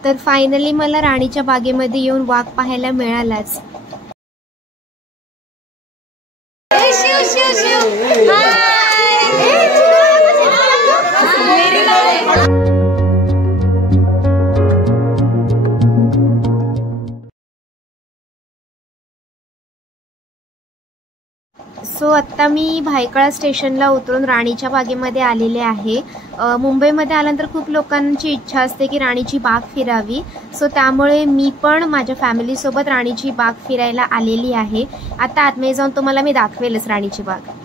तर फायनली मला राणीच्या बागेमध्ये येऊन वाघ पाहायला मिळालाच। सो आत्ता मी भायखळा स्टेशनला उतरून राणीच्या बागेमध्ये आलेले आहे। मुंबईमध्ये आल्यानंतर खूप लोकांची इच्छा असते की राणीची बाग फिरावी। सो त्यामुळे मी पण माझ्या फॅमिलीसोबत राणीची बाग फिरायला आलेली आहे। आता आतमध्ये जाऊन तुम्हाला मी दाखवेलच राणीची बाग।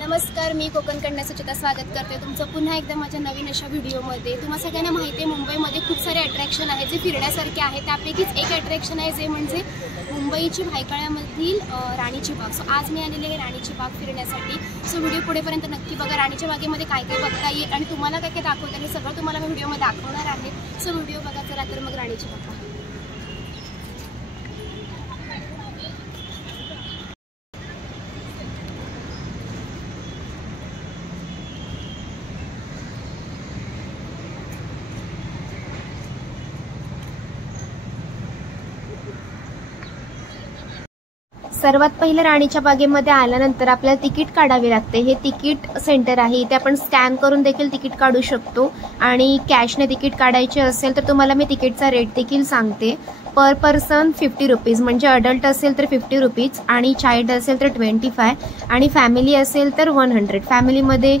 नमस्कार, मी कोकण कन्या सुचिता स्वागत करते तुमचं पुन्हा एकदा माझ्या नवीन अशा व्हिडिओमध्ये। तुम्हाला सगळ्यांना माहिती आहे मुंबईमध्ये खूप सारे अट्रॅक्शन आहेत जे फिरण्यासारखे आहेत। त्यापैकीच एक अट्रॅक्शन आहे जे म्हणजे मुंबईची भायखळ्यामधील राणीची बाग। सो आज मी आलेली आहे राणीची बाग फिरण्यासाठी। सो व्हिडिओ पुढेपर्यंत नक्की बघा। राणीच्या बागेमध्ये काय काय बघता येईल आणि तुम्हाला काय काय दाखवता येईल हे सगळं तुम्हाला मी व्हिडिओमध्ये दाखवणार आहे। सो व्हिडिओ बघा चला तर मग राणीची बाग। सर्वात पहिले राणीच्या बागेमध्ये आल्यानंतर आपल्याला तिकीट काढावे लागते। हे तिकीट सेंटर आहे, इथे आपण स्कॅन करून देखील तिकीट काढू शकतो आणि कॅशने तिकीट काढायचे असेल तर तुम्हाला मी तिकीटचा रेट देखील सांगते। पर पर्सन 50 रुपीज, म्हणजे अडल्ट असेल तर 50 रुपीज आणि चाइल्ड असेल तर 25 आणि फॅमिली असेल तर 100। फॅमिलीमध्ये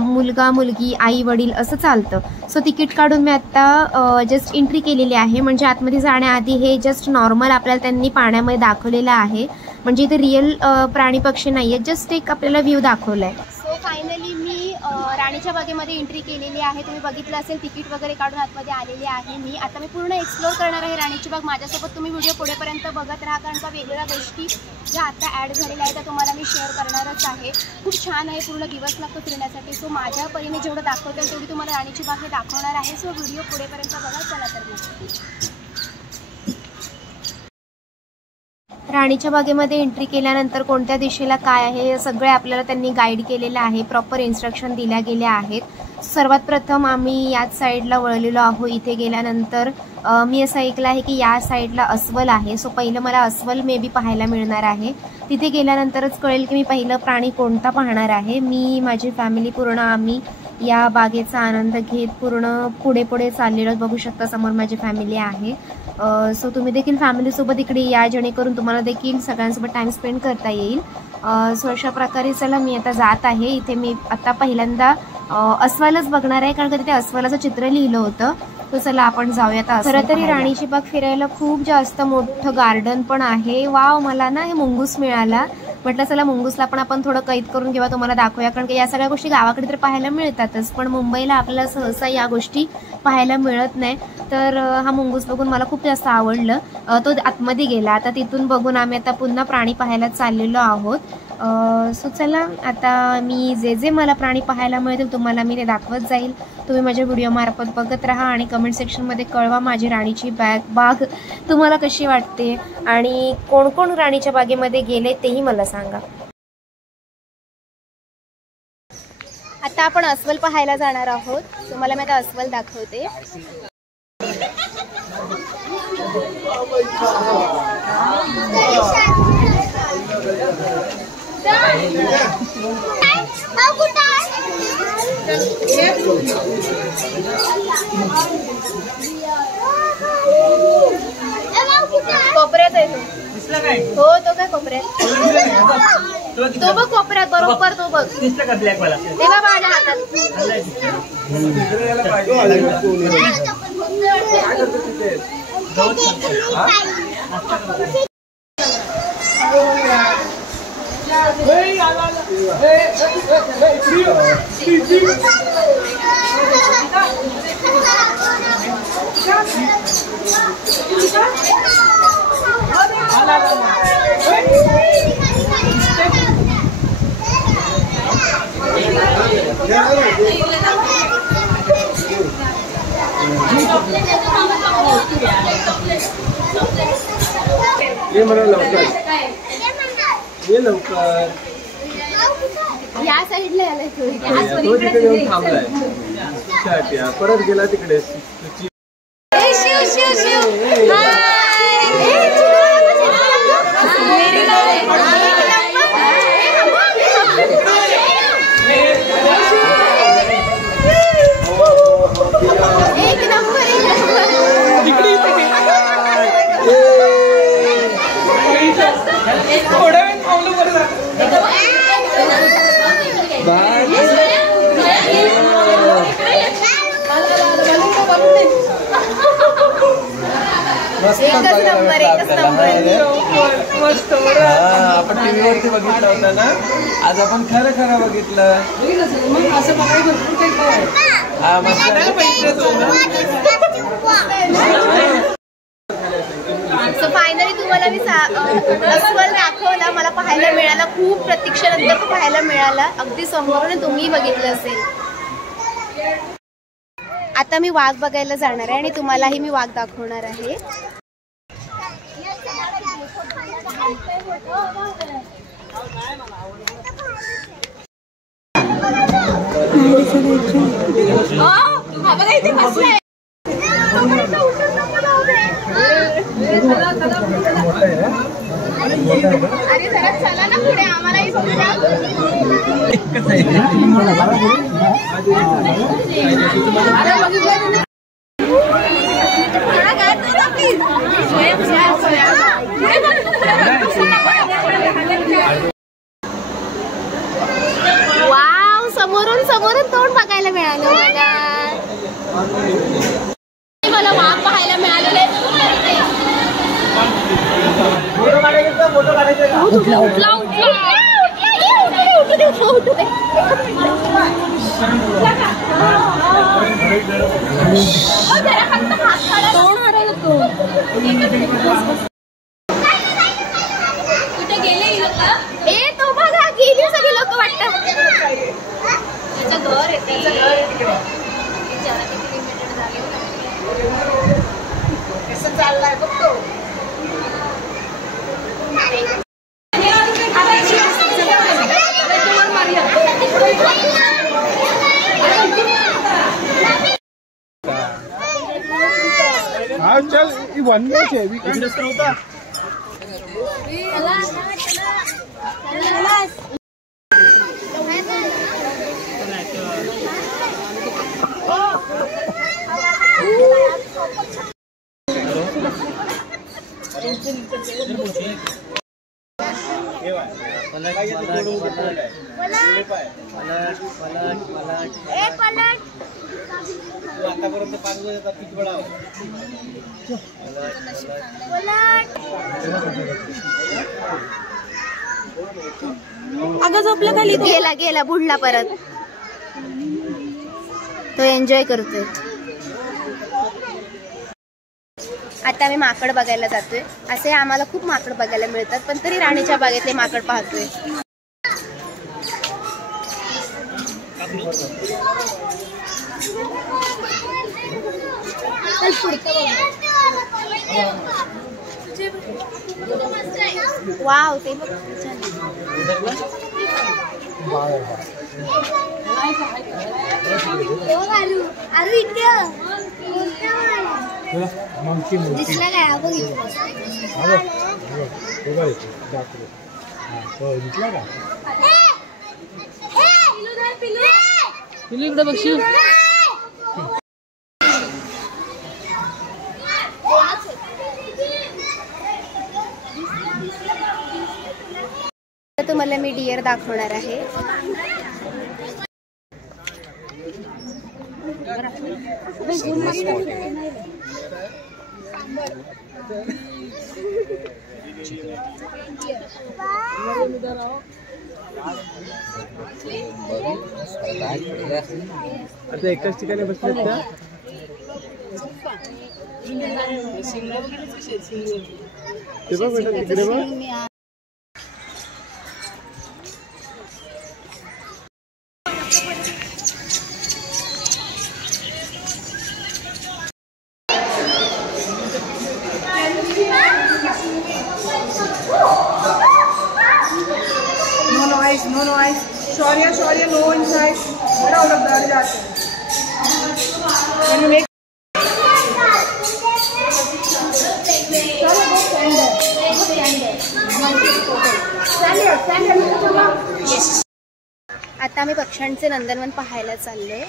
मुलगा मुलगी आई वडील असं चालतं। सो तिकीट काढून मी आत्ता जस्ट एंट्री केलेली आहे। म्हणजे आतमध्ये जाण्याआधी हे जस्ट नॉर्मल आपल्याला त्यांनी पाण्यामध्ये दाखवलेलं आहे, म्हणजे इथे रिअल प्राणी पक्षी नाही आहे, जस्ट एक आपल्याला व्ह्यू दाखवला आहे। सो फायनली मी राणीच्या बागेमध्ये एंट्री केलेली आहे। तुम्ही बघितलं असेल तिकीट वगैरे काढून आतमध्ये आलेली आहे मी। आता मी पूर्ण एक्सप्लोर करणार आहे राणीची बाग। माझ्यासोबत तुम्ही व्हिडिओ पुढेपर्यंत बघत राहा, कारण का वेगवेगळ्या गोष्टी ज्या आता ॲड झालेल्या आहेत त्या तुम्हाला मी शेअर करणारच आहे। खूप छान आहे, पूर्ण दिवस लागतो फिरण्यासाठी। सो माझ्या परीने जेवढं दाखवता येईल तेवढी तुम्हाला राणीची बाग हे दाखवणार आहे। सो व्हिडिओ पुढेपर्यंत बघा चला तर मग। राणीच्या बागेमध्ये एंट्री केल्यानंतर कोणत्या दिशेला काय आहे हे सगळे आपल्याला त्यांनी गाईड केलेलं आहे, प्रॉपर इन्स्ट्रक्शन दिल्या गेल्या आहेत। सर्वात प्रथम आम्ही याच साईडला वळलेलो आहोत। इथे गेल्यानंतर मी असं ऐकलं आहे की या साईडला अस्वल आहे। सो पहिलं मला अस्वल मे बी पाहायला मिळणार आहे। तिथे गेल्यानंतरच कळेल की मी पहिलं प्राणी कोणता पाहणार आहे। मी माझी फॅमिली पूर्ण आम्ही या बागेचा आनंद घेत पूर्ण पुढे पुढे चाललेलो बघू शकता। समोर माझी फॅमिली आहे। सो तुम्ही देखील फॅमिलीसोबत इकडे या, जेणेकरून तुम्हाला देखील सगळ्यांसोबत टाइम स्पेंड करता येईल। सो अशा प्रकारे चला मी आता जात आहे। इथे मी आता पहिल्यांदा अस्वलच बघणार आहे, कारण का तिथे अस्वलाचं चित्र लिहिलं होतं। तो चला आपण जाऊयात। खरं तरी राणीची बाग फिरायला खूप जास्त मोठं गार्डन पण आहे। वाव, मला ना हे मुंगूस मिळाला, म्हटलं चला मुंगूसला पण आपण थोडं कैद करून घेऊया, तुम्हाला दाखवूया, कारण की या सगळ्या गोष्टी गावाकडे तर पाहायला मिळतातच पण मुंबईला आपल्याला सहसा या गोष्टी पाहायला मिळत नाही। तर हा मुंगूस बघून मला खूप जास्त आवडलं। तो आतमध्ये गेला, आता तिथून बघून आम्ही आता पुन्हा प्राणी पाहायला चाललेलो आहोत। सो चला आता मी जे मला प्राणी पाहायला मिळतील तुम्हाला मी ते दाखवत जाईल। तुम्ही माझ्या व्हिडिओ मार्फत बघत राहा आणि कमेंट सेक्शनमध्ये कळवा माझी राणीची बाग तुम्हाला कशी वाटते आणि कोण कोण राणीच्या बागेमध्ये गेले तेही मला सांगा। आता आपण अस्वल पाहायला जाणार आहोत। तुम्हाला मी आता अस्वल दाखवते। कोपऱ्यात आहे तो। हो, तो काय कोपऱ्यात? तो बघ कोपऱ्यात, बरोबर तो बघ। ते बघ माझ्या हातात। ये म्हणा लवकर, ये लवकर। या साईडला आलाय तो तिकडे येऊन थांबलाय। परत गेला तिकडे. आपण टीव्हीवरती बघितलं होतं ना, आज आपण खरं खरं बघितलं. फायनली तुम्हाला मी अस्वल दाखवला, मला पाहायला मिळाला. खूप प्रतीक्षेनंतर तो पाहायला मिळाला, अगदी समोरून तुम्ही बघितलं असेल. आता मी वाघ बघायला जाणार आहे आणि तुम्हालाही मी वाघ दाखवणार आहे. अरे जरा चला ना पुढे, आम्हालाही बघू द्या. वाव, समोरून समोरून तोंड बघायला मिळालं मला वाघ पाहायला मिळालेले. कुठे गेले लोक? ए तो बघा, गेली सगळी लोक वाटतं. त्याचं घर आहे, त्याचं घर आहे तिकडे. कसं चाललाय बघतो. हा चल, वनवेच आहे. आतापर्यंत 5 वेळा किती वेळा अगं झोपलं खाली. गेला गेला बुडला परत. तो एन्जॉय करतोय. आता आम्ही माकड बघायला जातोय. असे आम्हाला खूप माकड बघायला मिळतात, पण तरी राणीच्या बागेतले माकड पाहतोय. वाव, ते बघ दिसला काय दिसला का? इकडे बघशील. तुम्हाला मी डिअर दाखवणार आहे. आता एकाच ठिकाणी बसलेत का? ते बघ बेटा तिकडे बघ. No noise, no noise. Shaurya, no inside. Get out of there, आता आम्ही पक्ष्यांचे नंदनवन पाहायला चाललोय.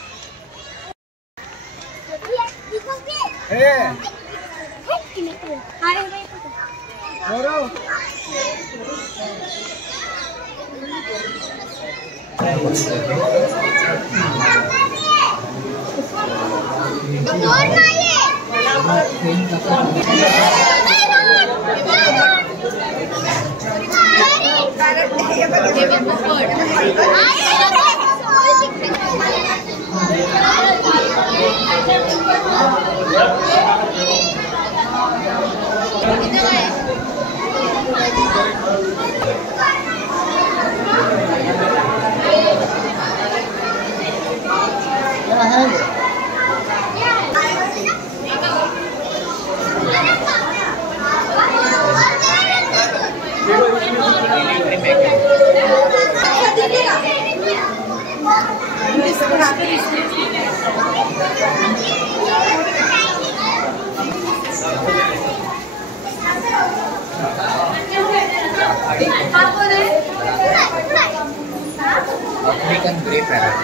African grey parrot.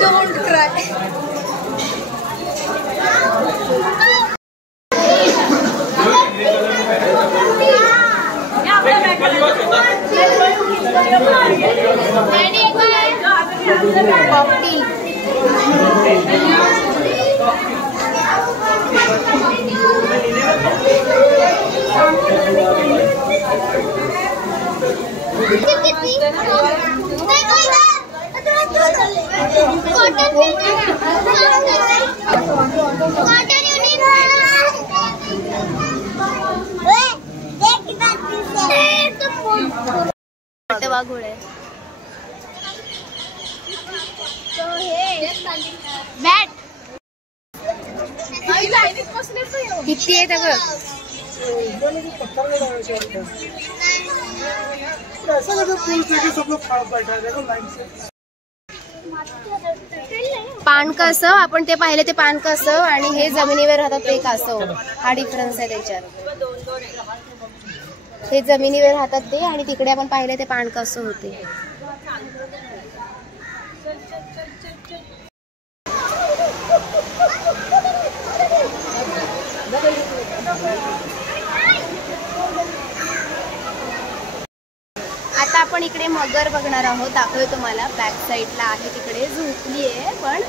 Don't cry. Bat किती आहे बघ. पान कासव आपण ते पाहिले ते पान कासव आणि हे जमिनीवर राहतात ते कासव. हा डिफरन्स आहे त्याच्यात. हे जमिनीवर राहतात ते आणि तिकडे आपण पाहिले ते पान कासव होते. आता आपण इकडे मगर बघणार आहोत. दाखवतो तुम्हाला. बॅक साईडला आहे तिकडे झोपली आहे पण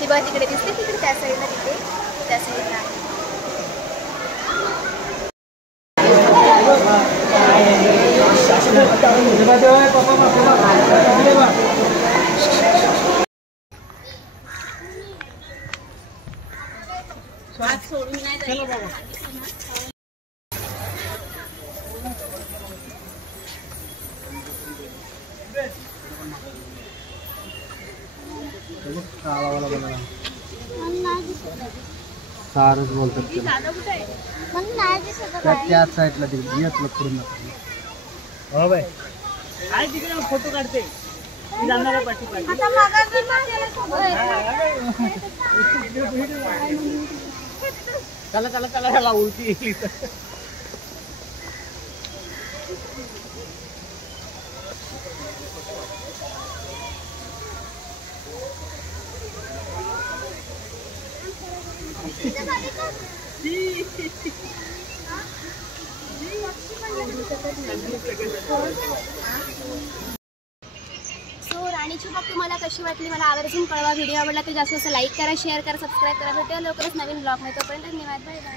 ती बघा तिकडे दिसते. तिकडे त्या साईडला तिथे त्या साईडला आहे. सारच बोलतात त्या साईडला तिकडे पूर्ण. हो बाय काय तिकडे फोटो काढते. चला चला चला चला उलटी राणीची बाग तुम्हाला कशी वाटली मला आवर्जून कळवा. व्हिडिओ आवडला तर जास्त लाईक करा, शेअर करा, सबस्क्राईब करा. भेटूया लवकरच नवीन ब्लॉग आहे. तोपर्यंत धन्यवाद. Bye bye.